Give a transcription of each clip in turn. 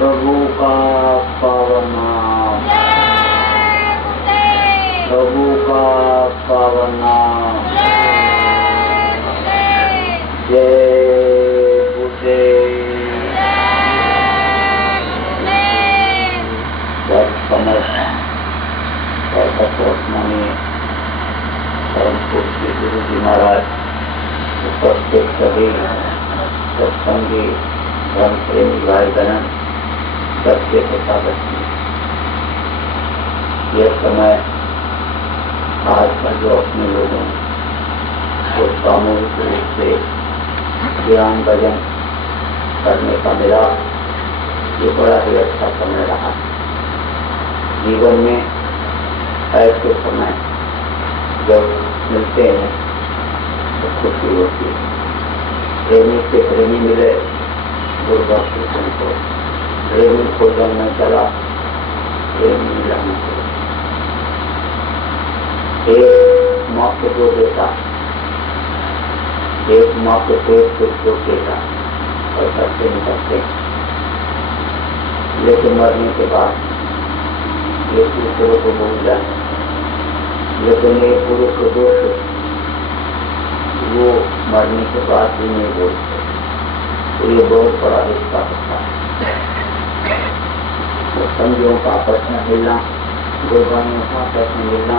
प्रभु का पावन नाम, प्रभु का पावन नाम। जय गुरुदेव। सर्वसमर्थ परम पूज्य गुरु जी महाराज, उपस्थित सभी सत्संगी धर्म प्रेमी भाई बहन, सबके स्वागत है। यह समय आज का जो अपने लोगों को सामूहिक रूप से ज्ञान भजन करने का मिला, ये बड़ा ही अच्छा समय रहा। जीवन में ऐसे समय जब मिलते हैं तो खुशी होती है। प्रेमी से प्रेमी मिले, दुर्भाग्य को प्रेमी खोजन में चला, प्रेमी मिला नहीं। एक माँ को दो देता, एक माँ के पेट को दो देता और करते निकलते, लेकिन मरने के बाद एक दूसरे को भूल जाए। लेकिन एक पुरुष को दोष वो मरने के बाद भी नहीं बोलते, तो ये बहुत बड़ा रिश्ता होता है। तो संगियों का आपस में मिलना, दो भाइयों का आपस में मिलना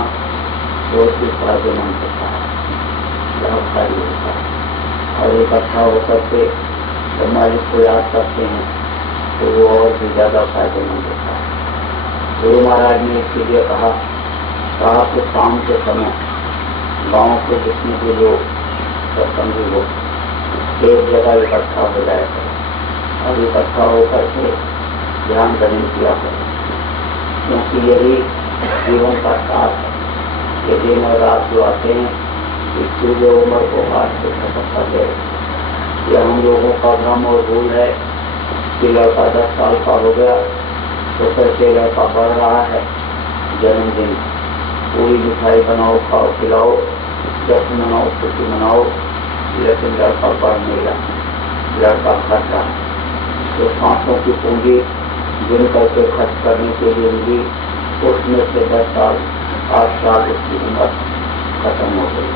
बहुत ही फायदेमंद होता है, लाभकारी होता है। और इकट्ठा होकर के जब मालिक को याद करते हैं तो वो और भी ज्यादा फायदेमंद होता है। गुरु महाराज ने इसके लिए कहा कि शाम के समय गांव के जितने भी लोग सत्संगी लोग एक जगह इकट्ठा हो जाए और इकट्ठा होकर के ध्यान भजन किया करें, क्योंकि यही जीवन का साथ है। ये दिन और रात जो आते हैं इसकी जो उम्र को आज से खत्म कर दे, यह हम लोगों का भ्रम और भूल है कि लड़का 10 साल का हो गया तो कैसे लड़का बढ़ रहा है। जन्मदिन पूरी मिठाई बनाओ, खाओ, खिलाओ, जश्न मनाओ, खुशी मनाओ, लेकिन लड़का बढ़ नहीं रहा, लड़का घट रहा। तो सांसों की पूंजी गिन करके खर्च करने के लिए भी उसमें से 10 साल 8 साल उसकी उम्र खत्म हो गई।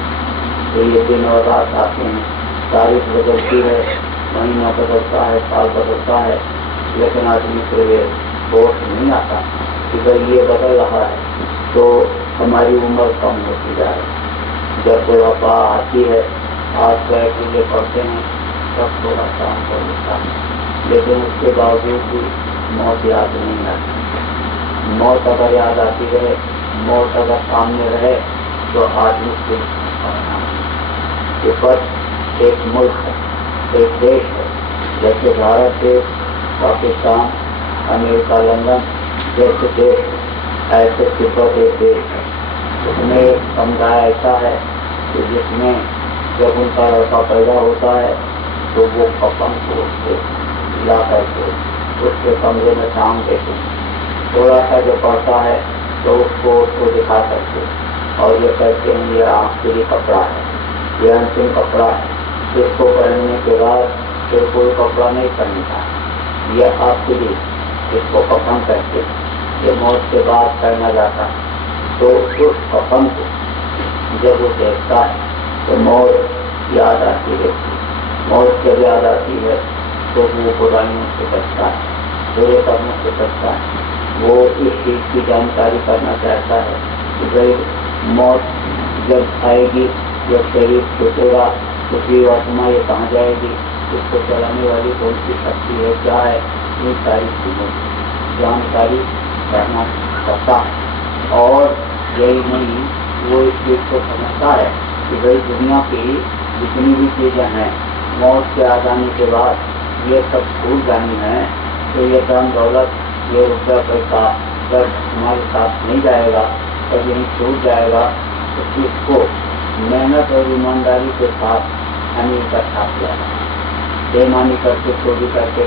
तो ये दिन और रात आते हैं, तारीख बदलती है, महीना बदलता है, साल बदलता है, लेकिन आदमी को ये होश नहीं आता कि भाई ये बदल रहा है तो हमारी उम्र कम होती जा रही है। जब बुढ़ापा आती है, हाथ पैर पूजे पड़ते हैं, सब थोड़ा काम कर लेता है, लेकिन उसके बावजूद भी मौत याद नहीं आती। मौत अगर याद आती रहे, मौत अगर सामने रहे तो आदमी से विपक्ष एक मुल्क है, एक देश है, जैसे भारत देश, पाकिस्तान, अमेरिका, लंदन जैसे देश, ऐसे तिब्बत एक देश है। उसमें एक समुदाय ऐसा है कि जिसमें जब उनका लड़का पैदा होता है तो वो कफन को ला करके उसके कमरे में टांग देते हैं। थोड़ा सा जो पड़ता है तो उसको दिखा करके और ये कहते हैं ये आखिरी कपड़ा है, ये अंतिम कपड़ा है, इसको पहनने के बाद फिर कोई कपड़ा नहीं पहनता, ये आखिरी, इसको कफन कहते हैं, ये मौत के बाद पहना जाता है। तो उस कफन को जब वो देखता है तो मौत याद आती रहती है। मौत जब याद आती है तो वो बुराइयों से बचता है, बुरे कर्मों से बचता है। वो इस चीज की जानकारी करना चाहता है कि भाई मौत जब आएगी, जब शरीर छूटेगा तो जीवात्मा ये कहाँ जाएगी, इसको चलाने वाली कौन सी शक्ति है, क्या है, इन सारी चीजों की जानकारी करना सकता है। और यही नहीं, वो इस चीज को समझता है कि भाई दुनिया की जितनी भी चीजें हैं मौत के आ जाने के बाद ये सब छूट जानी है। तो ये धन दौलत, ये रुपया पैसा जब हमारे साथ नहीं जाएगा, जब यही छूट जाएगा तो इसको मेहनत और ईमानदारी के साथ हमें इकट्ठा किया, बेईमानी करके, चोरी करके,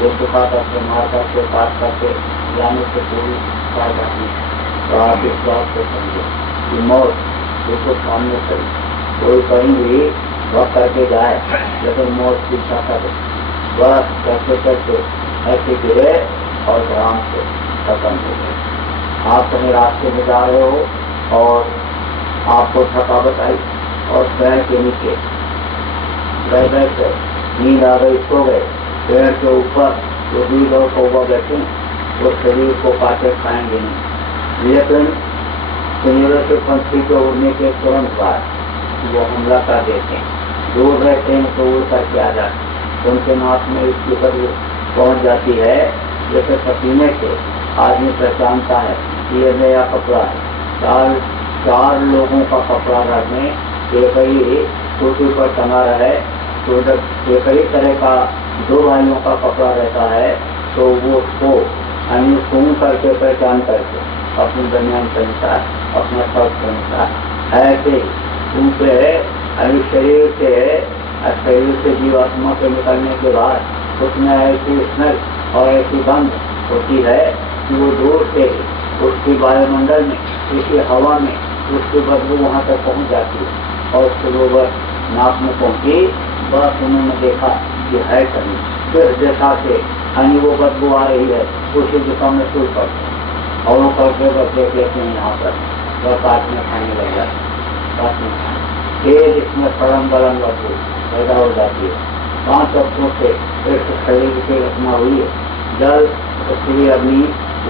दुखा करके, मार करके, काट करके जाने से पूरी फायदा नहीं। तो आप इस बात को समझो कि मौत बिल्कुल सामने खड़ी, कोई कहीं भी वक्त करके जाए लेकिन मौत पीछा करे, बस करते करते ऐसे गिरे और ग्राम से खत्म हो गए। आप कहीं रास्ते में जा रहे हो और आपको थकावट आई और पेड़ के नीचे बैठे नींद आ गई, सो गए। पेड़ के ऊपर जो बीज और कौवा बैठे वो शरीर को काटे खाएंगे नहीं, लेकिन सुनियों के पंछी के उड़ने के तुरंत बाद वो हमला कर देते हैं। दूर रहते हैं तो उड़ करके आ जाते हैं, उनके नाक में इसकी बदबू पहुंच जाती है। जैसे पसीने से आदमी पहचानता है कि ये नया कपड़ा है। चार लोगों का कपड़ा घर में एक ही टोटी पर टंगा रहे तो जब एक ही तरह का दो भाइयों का कपड़ा रहता है तो वो उसको सूंघ करके पहचान करके अपनी बनियान पहनता है, अपना शर्ट पहनता है। ऐसे उनसे शरीर से जीवात्मा के निकलने के बाद उसमें ऐसी स्मेल और ऐसी गंध होती है कि वो दूर से उसकी वायुमंडल में, किसी हवा में उसकी बदबू वहाँ तक पहुँच जाती है और उसके वो बस नाक में पहुँची। बस उन्होंने देखा कि है कहीं, फिर दिशा से वो बदबू आ रही है उसी दिशा में शुरू करते हैं और वो करके बस देख लेते हैं यहाँ पर बस काटने खाने लग जाते हैं। काटने तेज इसमें सड़न गलन बदबू पैदा हो जाती है। 5 तत्वों से एक शरीर की रचना हुई है, जल, पृथ्वी, अग्नि,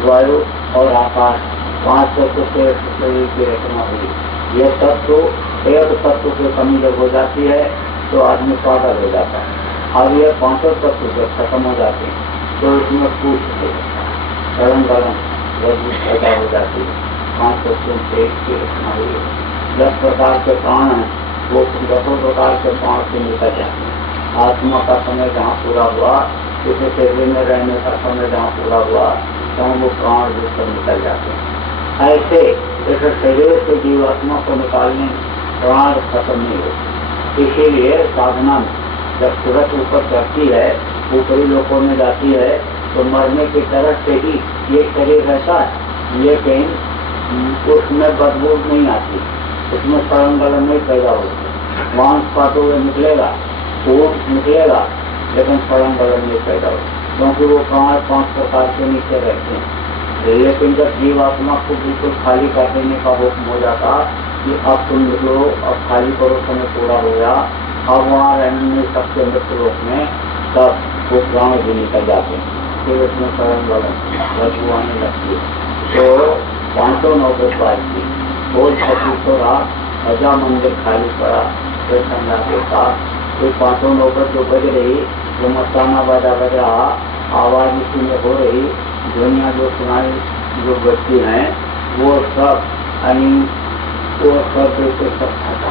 वायु और आकाश। 5 तत्व से एक शरीर की रचना हुई। ये तत्व एक तत्व की कमी जब हो जाती है तो आदमी पागल हो जाता है। अब ये 5 तत्व जब खत्म हो जाते हैं तो इसमें पूछ सड़न गलन बदबू पैदा हो जाती है। 5 तत्वों से एक रचना हुई है। 10 प्रकार के प्राण हैं, वो 10 प्रकार के प्राण से निकल जाते हैं। आत्मा का समय जहाँ पूरा हुआ, किसी शरीर में रहने का समय जहाँ पूरा हुआ, तहाँ वो प्राण भी सब निकल जाते हैं। ऐसे इस शरीर से जीवात्मा को निकालने प्राण खत्म नहीं होते। इसीलिए साधना में जब सूरत ऊपर चढ़ती है, ऊपरी लोकों में जाती है, तो मरने की तरफ से ही ये शरीर रहता है, लेकिन उसमें बदबू नहीं आती, उसमें सड़न गलन नहीं पैदा होती। मांस पातों में निकलेगा, ऊट निकलेगा, लेकिन सड़न गलन नहीं पैदा होती, क्योंकि वो प्राण 5 प्रकार के नीचे रहते हैं। लेकिन जब जीवात्मा को बिल्कुल खाली कर देने का हुक्म हो जाता कि अब तुम निकलो, अब खाली करो, समय पूरा हो गया, अब वहाँ रहने में सबसे मृत्यु लोक में, तब वो प्राण भी निकल जाते हैं, फिर उसमें सड़न गलन बदबू आने लगती है। तो 509 की बोल 25 अजा मंदिर खाली पड़ा, फिर संज्ञा के साथ फिर 509 जो बज रही, जो मस्ताना बाजा बज रहा, आवाज इसी में हो रही, ध्वनिया जो सुनाई जो बजती हैं, वो सब बिल्कुल सब खाता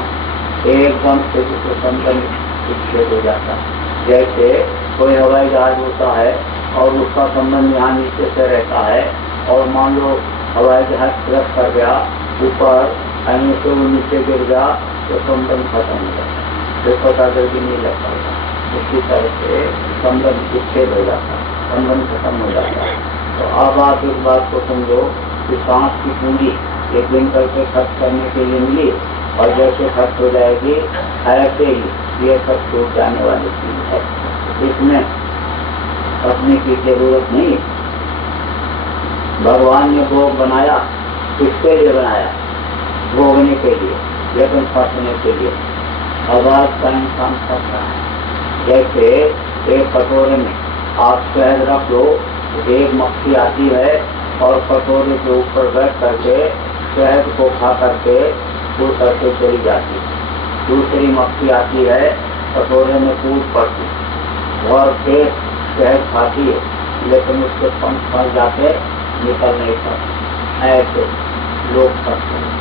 एकदम से जिसको संतन विच्छेद हो जाता है। जैसे कोई हवाई जहाज होता है और उसका संबंध यहाँ नीचे से रहता है, और मान लो हवाई जहाज क्रश कर गया ऊपर, से वो नीचे गिर गया तो संबंध खत्म हो जाता है, फिर पता जल्दी नहीं लग पाता। इसी तरह से संबंध विच्छेद हो जाता है, संबंध खत्म हो जाता है। तो अब आप इस बात को समझो कि सांस की पूंजी एक दिन करके खर्च करने के लिए मिली, और जैसे खर्च हो जाएगी ऐसे ही ये सब छूट जाने वाली चीज है। इसमें अपने की जरूरत नहीं। भगवान ने भोग बनाया, किसके लिए बनाया? भोगने के लिए, लेकिन फंसने के लिए। आवाज का इंसान फंस रहा है। जैसे एक कटोरे में आप शहद रख लो, एक मक्खी आती है और कटोरे के ऊपर बैठ करके शहद को खा करके कूद करके चली जाती है। दूसरी मक्खी आती है, कटोरे में कूद पड़ती और फिर शहद खाती है, लेकिन उसके पंख फंस जाते, निकल नहीं सकते। ऐसे लोग फंसते हैं,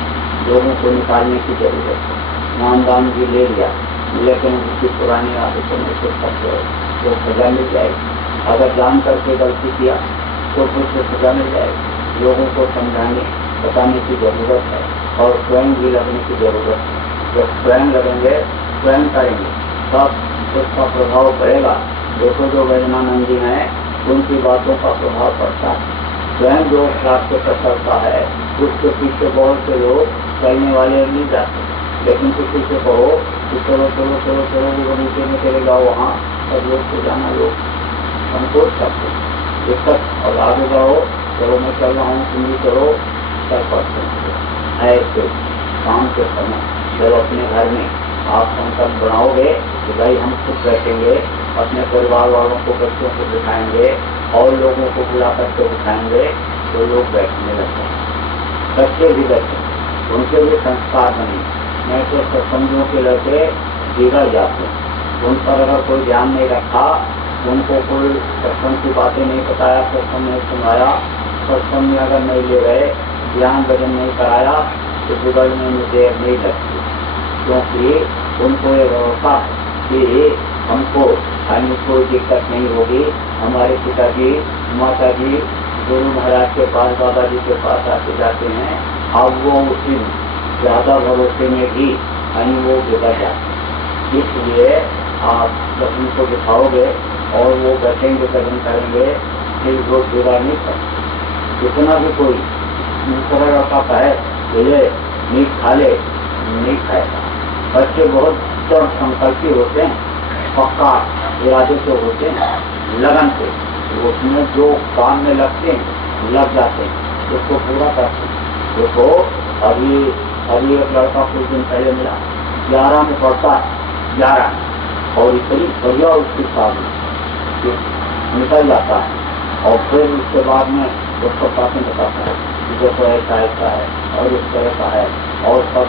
लोगों को निकालने की जरूरत है। नामदान भी ले लिया, लेकिन उसकी पुरानी आदतों में से फंसे तो सजा मिल जाएगी। अगर जान करके गलती किया तो कुछ सजा मिल जाएगी। लोगों को समझाने बताने की जरूरत है और स्वयं भी लगने की जरूरत है। जब स्वयं लगेंगे, स्वयं करेंगे, तब उसका प्रभाव पड़ेगा। देखो जो वैजनानंद जी हैं, उनकी बातों का प्रभाव पड़ता है। स्वयं जो रास्ते पर चलता है, उसके पीछे बहुत से लोग चलने वाले नहीं जाते, लेकिन किसी से कहो कि चलो चलो चलो चलो वो नीचे में चले जाओ वहाँ, और लोग को जाना लोग संकोच करते हैं। दिक्कत और आगे बढ़ो, चलो मैं चल रहा हूँ, तुम भी चलो, सब पढ़ते हैं। ऐसे शाम के समय जब अपने घर में आप संकल्प बनाओगे कि भाई हम खुद बैठेंगे, अपने परिवार वालों को, बच्चों को बिठाएंगे और लोगों को बुला करके बिठाएंगे, तो लोग बैठने लगते हैं, बच्चे भी बैठे, उनके भी संस्कार बने। नहीं तो सत्संगियों के लड़के बिगड़ जाते हैं। उन पर अगर कोई ध्यान नहीं रखा, उनको कोई सत्संग की बातें नहीं बताया, सत्संग नहीं सुनाया, सत्संग में अगर नहीं ले गए, ध्यान भजन नहीं कराया, तो बिगड़ने में देर नहीं लगती। क्योंकि उनको ये भरोसा है कि हमको हमें कोई दिक्कत नहीं होगी। हमारे पिताजी, माताजी गुरु महाराज के पास, बाबा जी के पास आते जाते हैं, अब वो उसी ज्यादा भरोसे में भी हमें वो बिगड़ जाते हैं। इसलिए आप जब उनको दिखाओगे और वो बैठेंगे, भजन करेंगे, फिर वो बिगड़ नहीं सकते। जितना भी कोई दूसरा लड़का कहे ये मीट खा ले, नहीं खाएगा। बच्चे बहुत दृढ़ संकल्पी होते हैं, पक्का इरादे से होते हैं, लगन से, उसमें जो काम में लगते हैं लग जाते हैं, उसको पूरा करते हैं। देखो अभी एक लड़का कुछ दिन पहले मिला, 11 में पढ़ता है, 11, और इतनी बढ़िया उसकी शादी निकल जाता है। और फिर उसके बाद में उसको बातें बताता है कि देखो ऐसा ऐसा है और इस तरह का है, और सब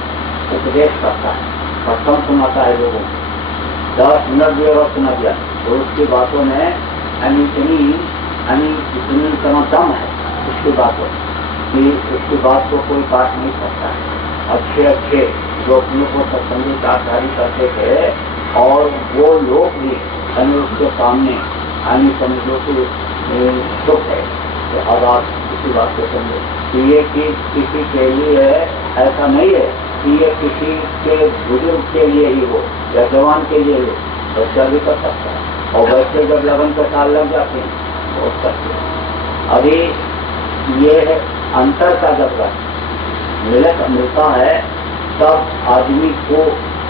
उपदेश करता है, सत्संग सुनाता है लोगों को। 10 मिनट भी अगर सुना दिया तो उसकी बातों में इतनी दम है उसकी बातों कि उसकी बात को कोई काट नहीं सकता है। अच्छे जो अपने को सत्संगी कार्यकारी करते थे, और वो लोग भी उसके सामने समझो कि सुख है। तो अब आप किसी बात को समझो कि ये किसी के लिए ऐसा नहीं है कि ये किसी के बुजुर्ग के लिए ही हो या जवान के लिए हो, बच्चा भी कर सकता है। और बच्चे जब लगन के साल लग जाते हैं बहुत करते हैं। अभी ये अंतर का जब मिलता है तब आदमी को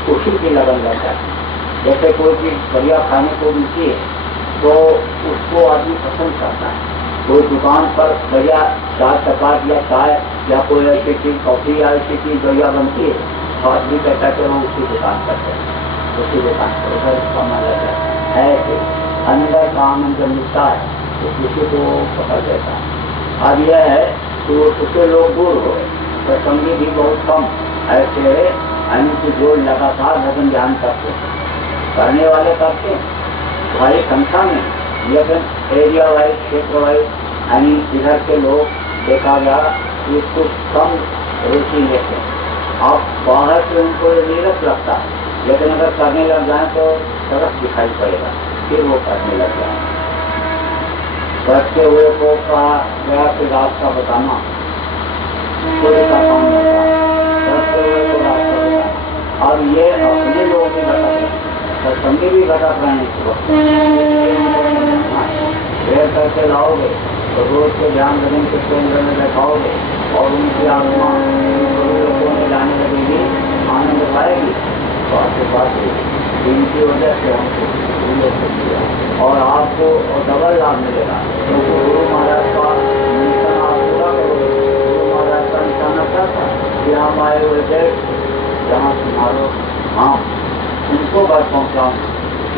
खुशी की लगन लग जाती है। जैसे कोई चीज बढ़िया खाने को मिलती है तो उसको आदमी पसंद करता है। कोई दुकान पर बढ़िया चाय चपात या चाय या कोई ऐसी चीज, कॉफी या ऐसी चीज बढ़िया बनती है तो आदमी कहता है चलो उसकी दुकान करते हैं, उसकी दुकान पर उधर उसका मन लग जाता है। ऐसे अंदर का आनंद जब मिलता है तो किसी को पकड़ देता है। अब यह है कि वो उसके लोग दूर हो गए, सत्संगी भी बहुत कम ऐसे की जो लगातार भजन ध्यान करते हैं, करने वाले करते हैं भारी संख्या में, लेकिन एरिया वाइज, क्षेत्र वाइज इधर के लोग देखा गया कि कुछ कम रुचि लेते हैं। अब बाहर से उनको ये नीरस लगता है, लेकिन अगर करने लग जाए तो तरफ दिखाई पड़ेगा, फिर वो करने लग जाए। बच्चे हुए को कहा गया कि रास्ता बताना, कोई का काम होता है, बच्चे हुए को रास्ता बताना। अब ये अपने लोग भी भटक रहे हैं, सत्संगी भी भटक रहे हैं। इस वक्त देर करके लाओगे तो रोज के ध्यान भजन के केंद्र में बैठाओगे और उनकी आत्मा लोगों में जाने लगेगी, आनंद पाएगी, तो आपके पास इनकी वजह से हमको और आपको डबल लाभ मिलेगा। तो गुरु महाराज का मिशन आप पूरा करोगे। गुरु महाराज का निशाना क्या था कि हम आए हुए देश जहाँ तुम्हारो हम उनको घर पहुँचाऊँ।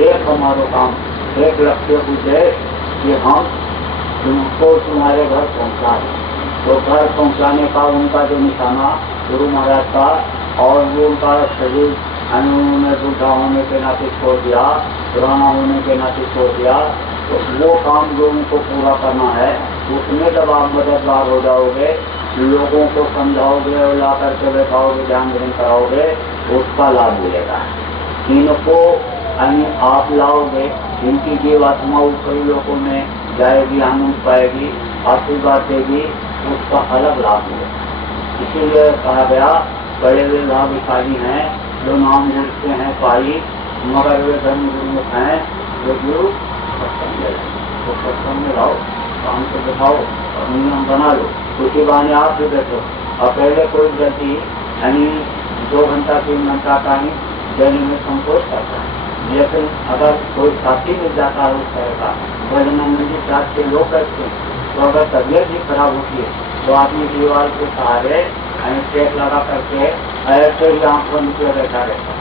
एक हमारा काम, एक लक्ष्य कुछ है कि हम तुमको तुम्हारे घर पहुँचाएं। तो घर पहुँचाने का उनका जो निशाना गुरु महाराज का, और वो उनका शरीर उन्होंने बूढ़ा होने के नाते छोड़ दिया, पुराना होने के नाते छोड़ दिया, तो वो काम जो उनको पूरा करना है उसमें जब आप मददगार हो जाओगे, लोगों को समझाओगे और ला करके बैठाओगे, ध्यान भजन कराओगे, उसका लाभ मिलेगा। इनको आप लाओगे, इनकी जीवात्मा ऊपरी लोगों में जाएगी, आनंद पाएगी, आशीर्वाद देगी, उसका अलग लाभ मिलेगा। इसीलिए कहा गया बड़े वे भाग्यशाली हैं जो नाम जुड़ते हैं पाई, मगर वे धर्म गुरुमुख हैं जो गुरु सत्संग में लाओ। तो सत्संग में लाओ, काम को दिखाओ और नियम बना लो। उसी बहाने आप भी बैठो। और पहले कोई व्यक्ति 2 घंटा 3 घंटा का ही देने में संकोच करता है, लेकिन अगर कोई साथी मिल जाता है उस तरह का, भोजनानंद जी साथ के लोग करते हैं, तो अगर तबियत भी खराब होती है तो आदमी दीवार के सहारे टेप लगा करके ऐसे ही आंख बंद किया बैठा रहता है।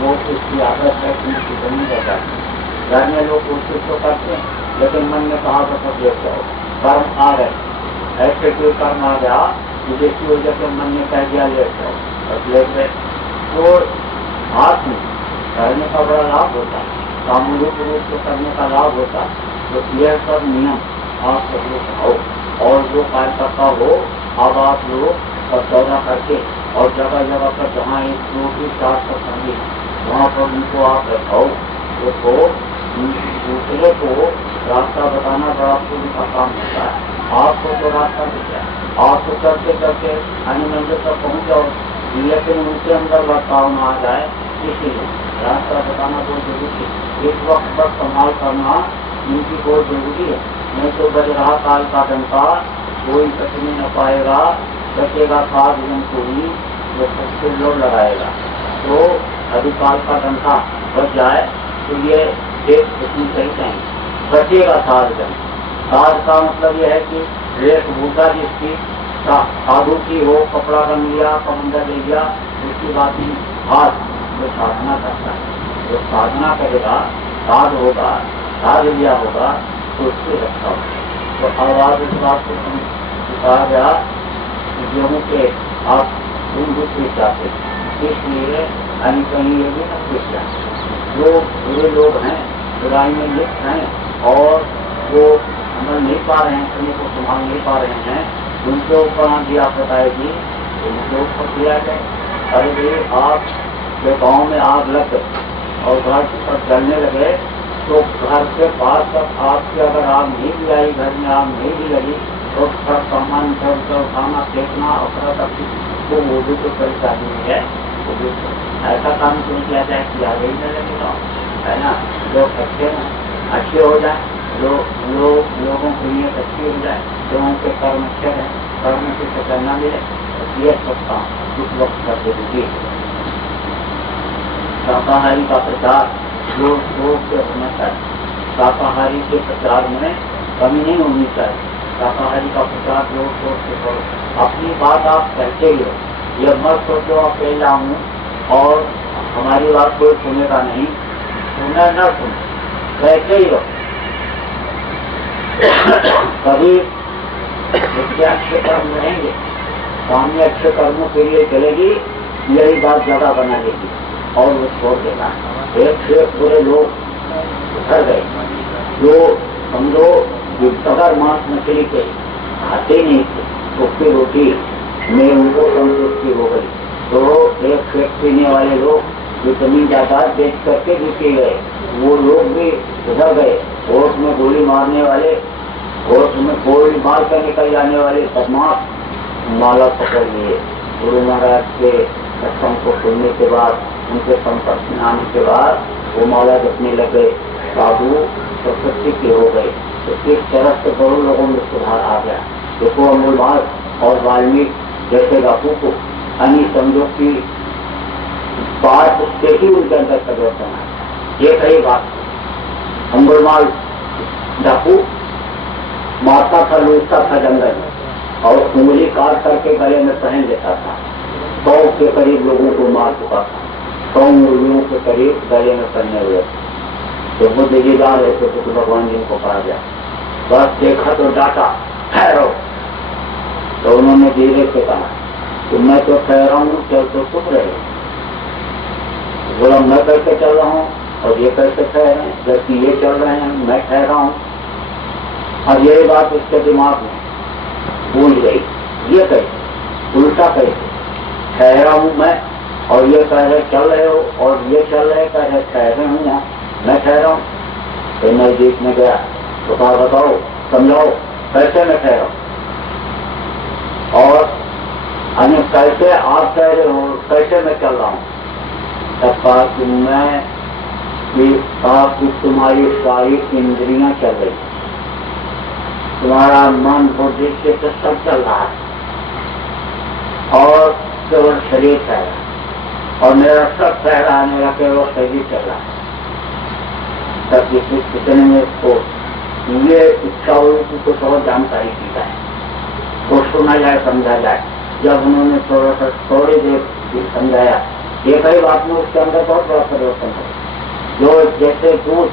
वो उसकी आदत है कि नहीं रहता है। घर में लोग कोशिश तो करते हैं, लेकिन मन में कहा तो सब लेते हो, कर्म आ गए, ऐसे कोई कर्म आ गया कि जिसकी वजह से मन ने कह दिया लेते हो और लेट गए। तो हाथ में करने का बड़ा लाभ होता है, सामूहिक रूप से करने का लाभ होता है। तो यह सब नियम आप सब लोग आओ, और जो कार्य करता हो अब आप लोग पौधा करके और जगह जगह पर जहाँ एक दो की चार पर संगी वहाँ पर उनको आप रखाओ। तो दूसरे को रास्ता बताना बड़ा पुण्य का काम होता है। आपको तो रास्ता दिख रहा है, आप तो करते करते अन्य मंदिर तक पहुँच जाओ, लेकिन उनके अंदर बर्ताव न आ जाए, इसीलिए रास्ता बताना बहुत जरूरी है। इस वक्त पर संभाल करना उनकी बहुत जरूरी है, नहीं तो बज रहा काल का डंका कोई बचने न पाएगा, बचेगा साध जन कोई जो सबसे लोग लगाएगा। तो अधिकाल का डंका बच जाए तो ये एक कितनी सही चाहिए, बचेगा साध जन। साध का मतलब यह है कि वेशभूषा जिसकी साधु की हो, कपड़ा बन लिया, कमंडल ले लिया, उसकी बात नहीं। हाथ जो साधना करता है, जो साधना करेगा, साध होगा, साध लिया होगा तो उससे रखा होगा। तो आवाज इस बात को कहा गया गेहूँ के आप दूसरे जाते, इसलिए कहीं ये भी न पूछ जाए। जो बुरे लोग हैं, बुराई में लिप्त हैं और वो समझ नहीं पा रहे हैं, अपने को संभाल नहीं पा रहे हैं, उनके ऊपर आंधी आप बताएगी, उनके ऊपर दिया गया। अरे भाई आप जो गाँव में आग लग गए और घर पर जलने लगे तो घर के पास तक आपकी अगर आग नहीं भी आई, घर में आग नहीं भी लगी तो सब सामान सब उठाना फेंकना अपना तक तो वो भी तो परेशानी है। वो भी ऐसा काम क्यों किया जाए कि आगे ही न लगेगा, है ना। लोग अच्छे हो जाए, लोगों की नीयत अच्छी हो जाए, लोगों के कर्म अच्छे रहें, कर्म की सजा न मिले, ये सब काम उस वक्त कर देगी। शाकाहारी का प्रचार जोर से होना चाहिए, शाकाहारी के प्रचार में कमी नहीं होनी चाहिए। शाकाहारी का प्रचार जोर से करो, अपनी बात आप कहते ही हो, ये मत सोचो अकेला हूँ और हमारी बात कोई सुनेगा नहीं, सुने न सुने, कहते ही रहो। कभी इसके अच्छे कर्म रहेंगे, सामने अच्छे कर्मों के लिए चलेगी, यही बात ज्यादा बना लेगी और वो छोड़ देगा। एक से पूरे लोग उतर गए जो समझो बगैर मांस मछली के खाते नहीं थे, उसकी रोटी में उनको संतुष्टि हो गई। तो एक खेत पीने वाले लोग जो जमीन जायदाद बेच करके जीते गए, वो लोग भी उधर गए। होश में गोली मारने वाले, होश में गोली मार कर निकल जाने वाले बदमाश माला पकड़ लिए। गुरु महाराज के सत्संग को सुनने के बाद, उनके संपर्क में आने के बाद वो माला जपने लगे, साधु प्रकृति के हो गए। तो इस तरह से बहुत लोगों में सुधार आ गया। देखो अमूलवाल और वाल्मीकि जैसे बापू को अन्य समझो की बात उससे ही उनके अंदर परिवर्तन आया। ये कई बात अमूलवाल डाकू मारता था, लूटता था जंगल में और उंगली काट करके गले में पहन लेता था। 100 के करीब लोगों को मार चुका था, 100 उंगलियों के करीब गले में पहने हुए। तो वो दिलीदार है तो भगवान जी को कहा गया, बस देखा तो डाटा ठहरो। तो उन्होंने धीरे से कहा कि मैं तो ठहरा हूँ, चल तो चुप रहे। बोला मैं कैसे चल रहा हूँ और ये कैसे ठहरे, जबकि ये चल रहे हैं, मैं ठहरा हूँ। और यही बात उसके दिमाग में भूल गई। ये कैसे उल्टा कैसे, ठहरा हूँ मैं और ये कह रहे चल रहे हो, और ये चल रहे कह रहे ठहरे हूँ यहाँ, मैं ठहरा हूँ। तो नजदीक में गया तो कहा बताओ, समझाओ कैसे मैं ठहरा हूँ और अन्य कैसे आप कह रहे हो, कैसे मैं चल रहा हूँ। तब कहा कि मैं कि तुम्हारी सारी इंद्रियां चल रही, तुम्हारा मन बुद्धि से तो सब चल रहा है और केवल शरीर चल रहा है, और मेरा सब कह रहा है, मेरा केवल शरीर चल रहा है। तब कितने में इसको ये इच्छा हुई कि कुछ और जानकारी दी जाए, वो सुना जाए, समझा जाए। जब उन्होंने थोड़ा सा थोड़ी देर समझाया, एक ही बात में उसके अंदर बहुत बड़ा परिवर्तन हो। जो जैसे दूध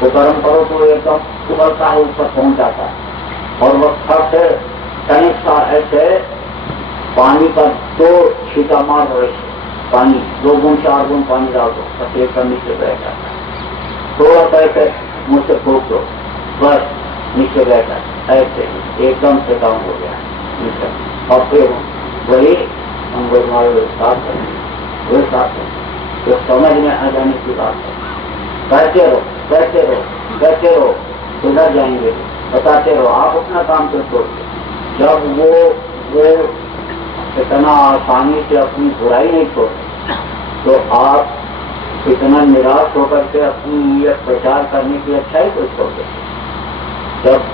को गर्म करो तो एकदम उबलता है, ऊपर पहुंच जाता है, और वह फल से कहीं सा ऐसे पानी पर 2 छींटा मार रहे थे, पानी 2 बूंद 4 बूंद पानी डाल दो, सफेद का नीचे बैठ जाता है। थोड़ा सा ऐसे मुँह से फूक दो, बस नीचे बैठा, ऐसे एकदम से काम हो गया नीचे। और फिर वही हम गुरुमारे साथ करेंगे, वही साथ करेंगे, तो समझ में आ जाने की बात है। कहते रहो, कहते रहो, कहते रहो, सुधर जाएंगे, बताते रहो, आप अपना काम तो छोड़िए। जब वो इतना आसानी से अपनी बुराई नहीं छोड़ते, तो आप इतना निराश होकर के अपनी ये प्रचार करने की अच्छाई को छोड़ देते। जब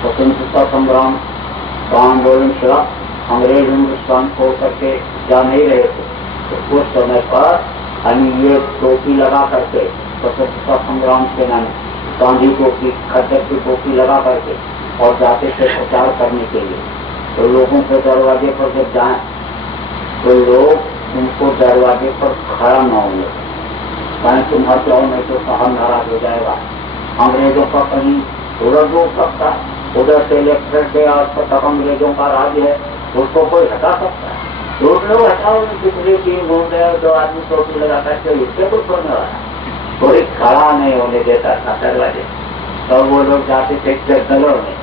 स्वतंत्रता संग्राम का आंदोलन चला, अंग्रेज हिंदुस्तान को करके जा नहीं रहे थे, तो उस समय पर हम ये टोपी लगा करके स्वतंत्रता संग्राम सेनानी गांधी टोपी, खद्दर की टोपी लगा करके और जाते थे प्रचार करने के लिए। तो लोगों के दरवाजे पर जब जाए तो लोग उनको दरवाजे पर खड़ा न होंगे, कहीं तुम हट जाओ नहीं तो साहब नाराज हो जाएगा। अंग्रेजों का कहीं सूरज हो सकता है, उधर से इलेक्ट्रेट के तक अंग्रेजों का राज है, उसको कोई हटा सकता है। दूसरे लोग हटाओ, पिछली टीम घूम रहे, 2 आदमी टोपी लगा करके इससे कुछ होने वाला, कोई खड़ा नहीं होने देता था दरवाजे। तो वो लोग जाते थे जंगलों में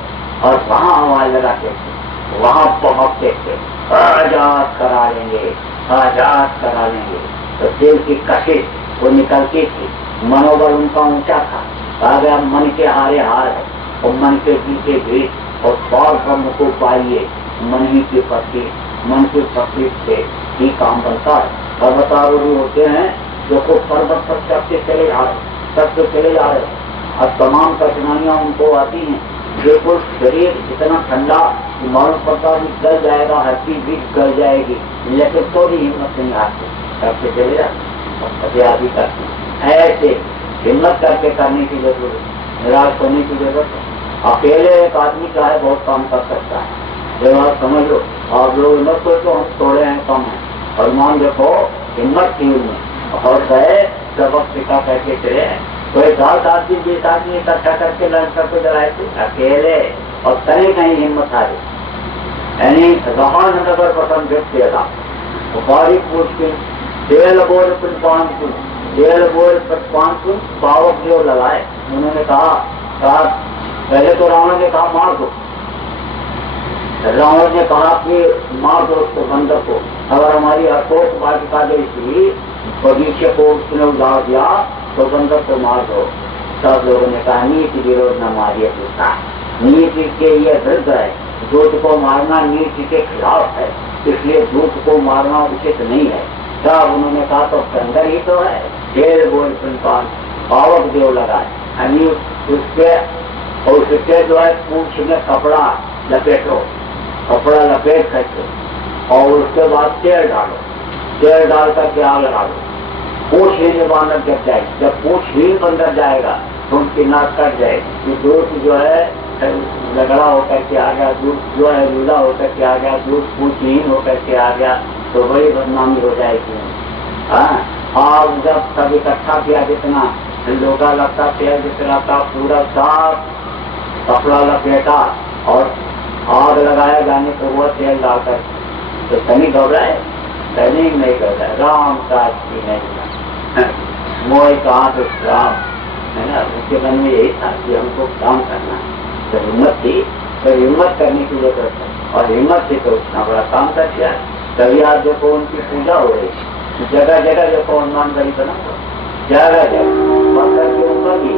और वहां आवाज लगाते थे, वहां पहुंचते थे, आजाद करा लेंगे, आजाद करा लेंगे। तो दिल की कशिश वो निकलती थी, मनोबल उनका ऊंचा था, अगर मन के हारे हार है और मन के पीछे भी, और स्वार ब्रह्म को पाइए, मन ही की पत्ती, मन की पत्ती से ही काम बनता है। पर्वतारोही होते हैं जो को पर्वत पर चढ़ते चले जा रहे, सबसे चले जा रहे, और तमाम कठिनाइयां उनको आती हैं। बिल्कुल शरीर इतना ठंडा मालूम पड़ता भी गल जाएगा, हर चीज भी गल जाएगी, लेकिन तो भी हिम्मत नहीं आती, सबसे चले जाते और फतेह आदि करते। ऐसे हिम्मत करके करने की जरूरत, निराश होने की जरूरत है। अकेले एक आदमी का है बहुत काम कर सकता है, जब आप समझ लो। आप लोग हिम्मत को तो हम थोड़े हैं, कम है, और मान देखो हिम्मत थी उनमें, और गए सबक सिखा करके चले। कोई 10 आदमी 20 आदमी इकट्ठा करके लड़कर को जलाए थे, अकेले, और कहीं कहीं हिम्मत आ गई। यानी रमानगर पसंद व्यक्ति था, बुखारी पूछ के तेल बोल पान तेल बोल पान पावक जो लगाए। उन्होंने कहा पहले तो रावण ने कहा मार दो, रावण ने कहा कि मार दो उसको, बंदर को, अगर हमारी अशोक वाटिका जैसी बगीचे को उसने उजाड़ दिया तो बंदर को मार दो। सब लोगों ने कहा नीति विरोध न मारिए पूछा, नीति के ये विरुद्ध है, दूध को मारना नीति के खिलाफ है, इसलिए दूध को मारना उचित नहीं है। तब उन्होंने कहा तो बंदर ही तो है, तेल बोल पान पावक देव लगाए, यानी उसके जो है पूंछ में कपड़ा लपेटो, कपड़ा लपेट करके, और उसके बाद तेल डालो, तेल डाल करके आग लगा दो। पूछ ही बांधर जब जाएगी, जब पूछ ही बंदर जाएगा तो उनकी नाक कट जाएगी। दूध जो है लगड़ा होकर के आ गया, दूध जो है लूला होकर के आ गया, दूध पूछहीन होकर के आ गया, तो बड़ी बदनामी हो जाएगी। हाँ, और जब सब इकट्ठा किया, जितना लोगा लगता तेल जितना था, पूरा साफ कपड़ा लपेटा और आग लगाया जाने को वो तेल डालकर, तो कहीं घबराए, कहीं नहीं घबराए। राम का नहीं, मोह कहा तो राम है ना, उसके मन में यही था कि हमको काम करना है। तो हिम्मत थी, तो हिम्मत करने की जरूरत है, और हिम्मत से तो उतना बड़ा काम कर दिया। तभी आज देखो उनकी पूजा हो रही, जगह जगह देखो हनुमान गढ़ी बना हुआ, जगह जगह मंदिर के ऊपर भी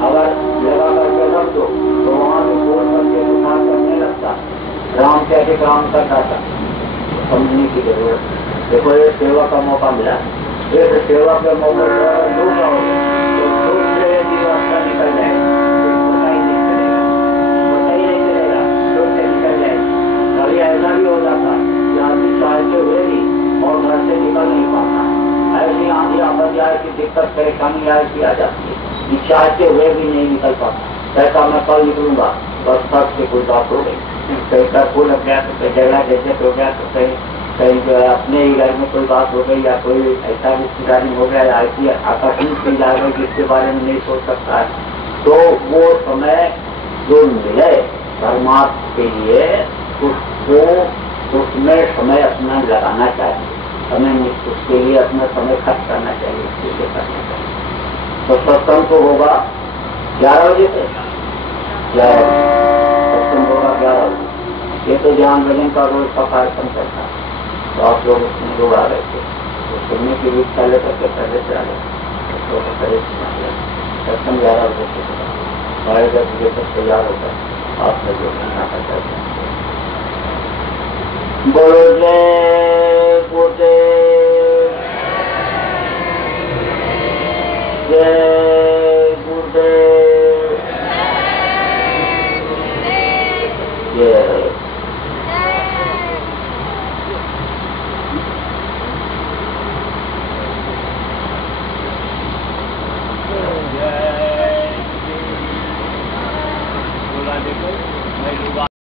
अगर लगा करके रख दो तो वहाँ भी बोल करके उठा करने लगता, राम के अधिक राम करता था। समझने की जरूरत है। देखो ये सेवा का मौका मिला, एक सेवा के मौके निकल जाए, पता ही नहीं चलेगा, दूर से निकल जाए। कभी ऐसा भी हो जाता कि आदमी चाहते हुए भी और घर से निकल नहीं पाता, ऐसी आंधी आ जाए कि दिक्कत परेशानी की आरती आ जाती है, चाहते हुए भी नहीं निकल पाता। कहता मैं कल निकलूंगा, बस तक से कोई बात हो गई, कहीं का फूल लग गया तो कहीं झगड़ा झंझट हो गया, तो कहीं कहीं जो है अपने ही घर में कोई बात हो गई, या कोई ऐसा रिश्तेदारी हो गया, या ऐसी आकस्मिक चीज आ गई जिसके बारे में नहीं सोच सकता है, तो वो समय जो मिले परमात्मा के लिए उसको उसमें समय अपना लगाना चाहिए, समय उसके लिए अपना समय खर्च करना चाहिए, उसके लिए करना चाहिए। तो सत्संग तो होगा 11 बजे से, सत्संग होगा 11 बजे। ये तो ज्ञान भजन का रोज का कार्यक्रम चलता है, तो आप लोग उसमें लोग आ रहे थे, तो सुनने की भी इच्छा लेकर के पहले से आ गए, सत्संग 11 बजे से होगा, 10:30 बजे तक तैयार होगा, आप सब लोग नाटक करते हैं। बोलो जय गुरुदेव, जय गुरुदेव, जय